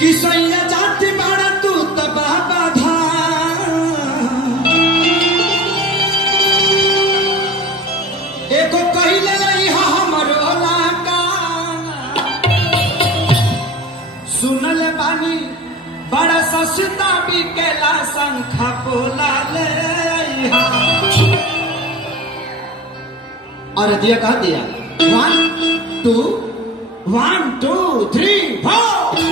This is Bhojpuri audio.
किसैया जाति बाड़ा तू त बाबा धाम एको कहिले रहिहा हमरो लाका सुनल बानी बड़ा सस्ता बिकेला शंखा पोला ले आइहा और दिया कहा दिया 1 2 1 2 3 4